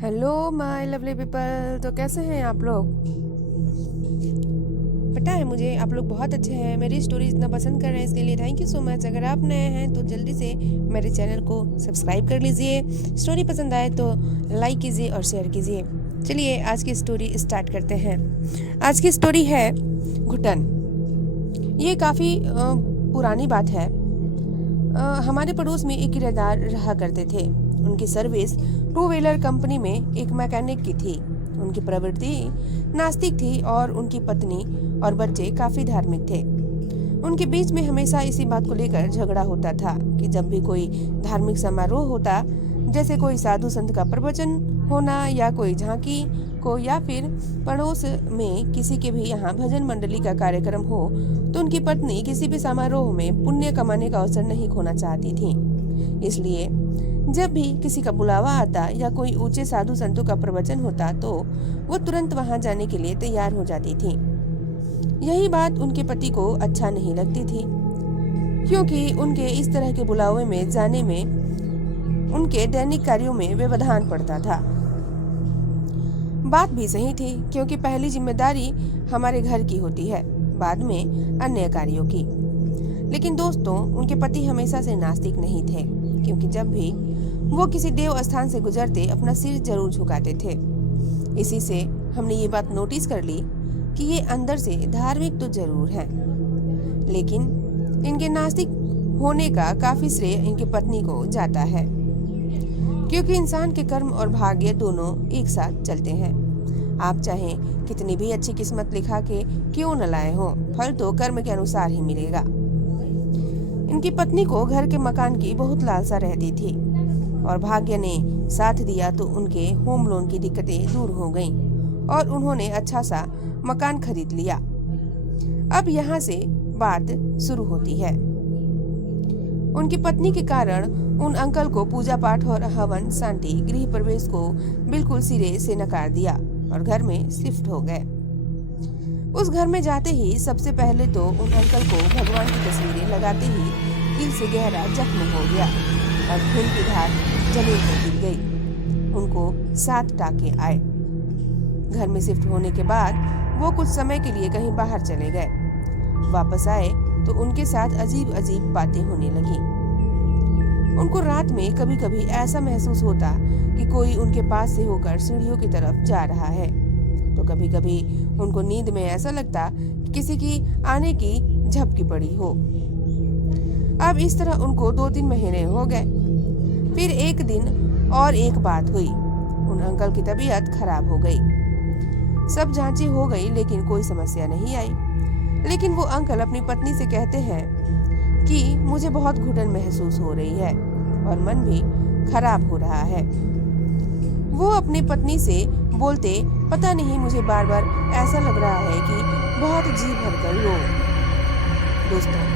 Hello my lovely people. तो कैसे हैं आप लोग? पता है मुझे आप लोग बहुत अच्छे हैं, मेरी स्टोरी इतना पसंद कर रहे हैं, इसके लिए थैंक यू सो मच। अगर आप नए हैं तो जल्दी से मेरे चैनल को सब्सक्राइब कर लीजिए। स्टोरी पसंद आए तो लाइक कीजिए और शेयर कीजिए। चलिए आज की स्टोरी स्टार्ट करते हैं। आज की स्टोरी है घुटन। ये काफ़ी पुरानी बात है। हमारे पड़ोस में एक किराएदार रहा करते थे। उनकी सर्विस टू व्हीलर कंपनी में एक मैकेनिक की थी। उनकी प्रवृत्ति नास्तिक थी और उनकी पत्नी और बच्चे काफी धार्मिक थे। उनके बीच में हमेशा इसी बात को लेकर झगड़ा होता था कि जब भी कोई धार्मिक समारोह होता, जैसे कोई साधु संत का प्रवचन होना या कोई झांकी को या फिर पड़ोस में किसी के भी यहाँ भजन मंडली का कार्यक्रम हो, तो उनकी पत्नी किसी भी समारोह में पुण्य कमाने का अवसर नहीं खोना चाहती थी। इसलिए जब भी किसी का बुलावा आता या कोई ऊंचे साधु संतों का प्रवचन होता तो वो तुरंत वहां जाने के लिए तैयार हो जाती थी। यही बात उनके पति को अच्छा नहीं लगती थी, क्योंकि उनके इस तरह के बुलावे में जाने में उनके दैनिक कार्यों में व्यवधान पड़ता था। बात भी सही थी, क्योंकि पहली जिम्मेदारी हमारे घर की होती है, बाद में अन्य कार्यों की। लेकिन दोस्तों, उनके पति हमेशा से नास्तिक नहीं थे, क्योंकि जब भी वो किसी देव स्थान से गुजरते अपना सिर जरूर झुकाते थे। इसी से हमने ये बात नोटिस कर ली कि ये अंदर से धार्मिक तो जरूर हैं, लेकिन इनके नास्तिक होने का काफी श्रेय इनकी पत्नी को जाता है, क्योंकि इंसान के कर्म और भाग्य दोनों एक साथ चलते हैं। आप चाहे कितनी भी अच्छी किस्मत लिखा के क्यों न लाए हो, फल तो कर्म के अनुसार ही मिलेगा। इनकी पत्नी को घर के मकान की बहुत लालसा रहती थी और भाग्य ने साथ दिया तो उनके होम लोन की दिक्कतें दूर हो गईं और उन्होंने अच्छा सा मकान खरीद लिया। अब यहाँ से बात शुरू होती है। उनकी पत्नी के कारण उन अंकल को पूजा पाठ और हवन शांति गृह प्रवेश को बिल्कुल सिरे से नकार दिया और घर में शिफ्ट हो गए। उस घर में जाते ही सबसे पहले तो उन अंकल को भगवान की तस्वीरें लगाते ही दिल से गहरा जख्म हो गया और खून की धार जमीन पर गिर गई। उनको 7 टाके आए। घर में शिफ्ट होने के बाद वो कुछ समय के लिए कहीं बाहर चले गए। वापस आए तो उनके साथ अजीब अजीब बातें होने लगी। उनको रात में कभी कभी ऐसा महसूस होता कि कोई उनके पास से होकर सीढ़ियों की तरफ जा रहा है, तो कभी कभी उनको नींद में ऐसा लगता कि किसी की आने की झपकी पड़ी हो। अब इस तरह उनको 2-3 महीने हो गए। फिर एक दिन और एक बात हुई। उन अंकल की तबीयत खराब हो गई। सब जांचें हो गई, लेकिन कोई समस्या नहीं आई। लेकिन वो अंकल अपनी पत्नी से कहते हैं कि मुझे बहुत घुटन महसूस हो रही है और मन भी खराब हो रहा है। वो अपनी पत्नी से बोलते, पता नहीं मुझे बार बार ऐसा लग रहा है कि बहुत जी भरकर रो। दोस्तों,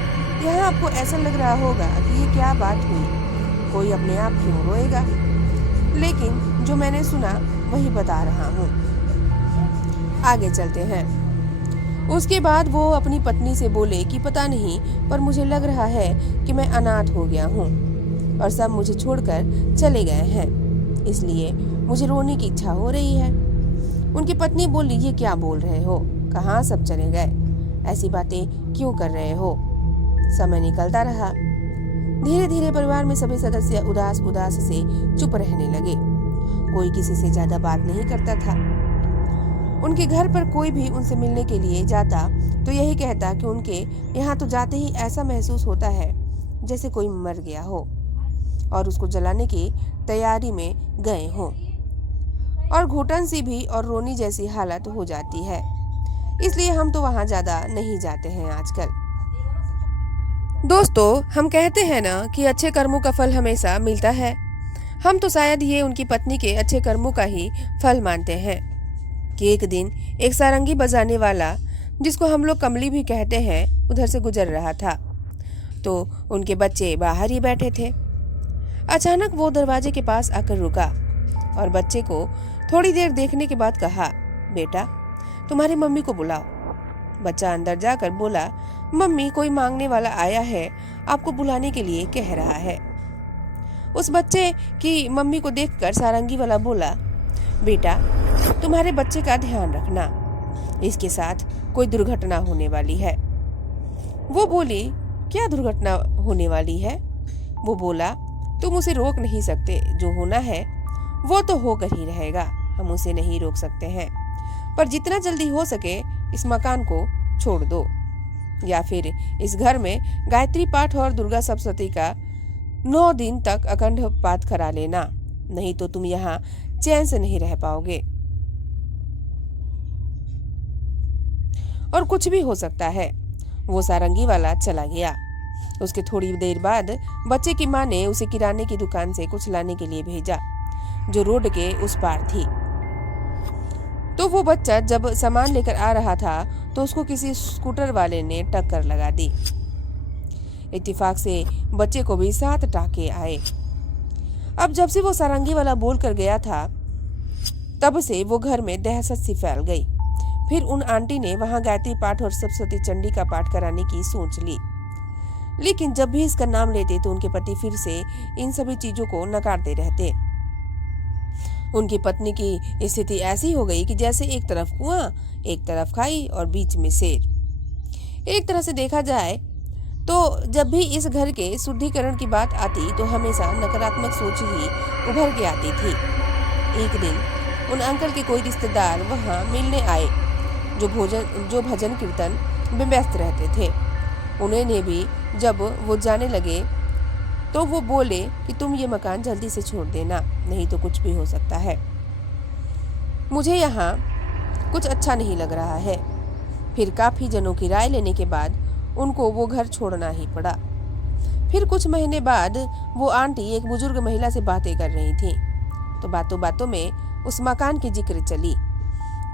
यहाँ आपको ऐसा लग रहा होगा कि ये क्या बात हुई, कोई अपने आप क्यों रोएगा, लेकिन जो मैंने सुना वही बता रहा हूँ। आगे चलते हैं। उसके बाद वो अपनी पत्नी से बोले कि पता नहीं, पर मुझे लग रहा है कि मैं अनाथ हो गया हूँ और सब मुझे छोड़कर चले गए हैं, इसलिए मुझे रोने की इच्छा हो रही है। उनकी पत्नी बोली, ये क्या बोल रहे हो, कहाँ सब चले गए, ऐसी बातें क्यों कर रहे हो। समय निकलता रहा। धीरे धीरे परिवार में सभी सदस्य उदास उदास से चुप रहने लगे। कोई किसी से ज्यादा बात नहीं करता था। उनके घर पर कोई भी उनसे मिलने के लिए जाता तो यही कहता कि उनके यहाँ तो जाते ही ऐसा महसूस होता है जैसे कोई मर गया हो और उसको जलाने की तैयारी में गए हों, और घुटन सी भी और रोनी जैसी हालत हो जाती है। इसलिए हम तो वहाँ ज्यादा नहीं जाते हैं आजकल। दोस्तों, हम कहते हैं ना कि अच्छे कर्मों का फल हमेशा मिलता है। हम तो शायद ये उनकी पत्नी के अच्छे कर्मों का ही फल मानते हैं कि एक दिन एक सारंगी बजाने वाला, जिसको हम लोग कमली भी कहते हैं, उधर से गुजर रहा था। तो उनके बच्चे बाहर ही बैठे थे। अचानक वो दरवाजे के पास आकर रुका और बच्चे को थोड़ी देर देखने के बाद कहा, बेटा तुम्हारी मम्मी को बुलाओ। बच्चा अंदर जाकर बोला, मम्मी कोई मांगने वाला आया है, आपको बुलाने के लिए कह रहा है। उस बच्चे की मम्मी को देखकर सारंगी वाला बोला, बेटा तुम्हारे बच्चे का ध्यान रखना, इसके साथ कोई दुर्घटना होने वाली है। वो बोली, क्या दुर्घटना होने वाली है? वो बोला, तुम उसे रोक नहीं सकते, जो होना है वो तो होकर ही रहेगा, हम उसे नहीं रोक सकते हैं, पर जितना जल्दी हो सके इस मकान को छोड़ दो, या फिर इस घर में गायत्री पाठ और दुर्गा सप्तशती का 9 दिन तक अखंड पाठ करा लेना, नहीं तो तुम यहाँ चैन से नहीं रह पाओगे और कुछ भी हो सकता है। वो सारंगी वाला चला गया। उसके थोड़ी देर बाद बच्चे की माँ ने उसे किराने की दुकान से कुछ लाने के लिए भेजा, जो रोड के उस पार थी। तो वो बच्चा जब सामान लेकर आ रहा था तो उसको किसी स्कूटर वाले ने टक्कर लगा दी। इत्तेफाक से बच्चे को भी 7 टाके आए। अब जब से वो सारंगी वाला बोल कर गया था, तब से वो घर में दहशत सी फैल गई। फिर उन आंटी ने वहां गायत्री पाठ और सप्तशती चंडी का पाठ कराने की सोच ली, लेकिन जब भी इसका नाम लेते तो उनके पति फिर से इन सभी चीजों को नकारते रहते। उनकी पत्नी की स्थिति ऐसी हो गई कि जैसे एक तरफ कुआं, एक तरफ खाई और बीच में शेर। एक तरह से देखा जाए तो जब भी इस घर के शुद्धिकरण की बात आती तो हमेशा नकारात्मक सोच ही उभर के आती थी। एक दिन उन अंकल के कोई रिश्तेदार वहां मिलने आए, जो भजन कीर्तन में व्यस्त रहते थे। उन्हें भी जब वो जाने लगे तो वो बोले कि तुम ये मकान जल्दी से छोड़ देना, नहीं तो कुछ भी हो सकता है, मुझे यहाँ कुछ अच्छा नहीं लग रहा है। फिर काफी जनों की राय लेने के बाद उनको वो घर छोड़ना ही पड़ा। फिर कुछ महीने बाद वो आंटी एक बुजुर्ग महिला से बातें कर रही थी, तो बातों बातों में उस मकान की जिक्र चली।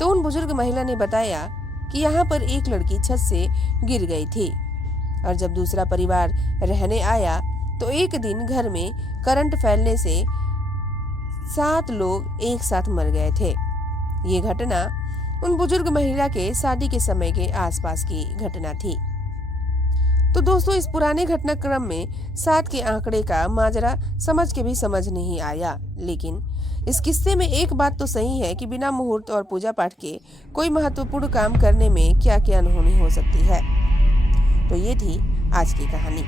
तो उन बुजुर्ग महिला ने बताया कि यहाँ पर एक लड़की छत से गिर गई थी, और जब दूसरा परिवार रहने आया तो एक दिन घर में करंट फैलने से 7 लोग एक साथ मर गए थे। ये घटना उन बुजुर्ग महिला के शादी के समय के आसपास की घटना थी। तो दोस्तों, इस पुराने घटनाक्रम में 7 के आंकड़े का माजरा समझ के भी समझ नहीं आया, लेकिन इस किस्से में एक बात तो सही है कि बिना मुहूर्त और पूजा पाठ के कोई महत्वपूर्ण काम करने में क्या क्या अनहोनी हो सकती है। तो ये थी आज की कहानी।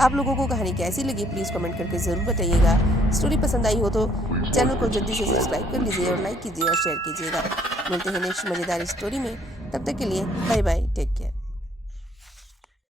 आप लोगों को कहानी कैसी लगी प्लीज़ कमेंट करके ज़रूर बताइएगा। स्टोरी पसंद आई हो तो चैनल को जल्दी से सब्सक्राइब कर लीजिए और लाइक कीजिए और शेयर कीजिएगा। मिलते हैं नेक्स्ट मज़ेदार स्टोरी में, तब तक के लिए बाय बाय, टेक केयर।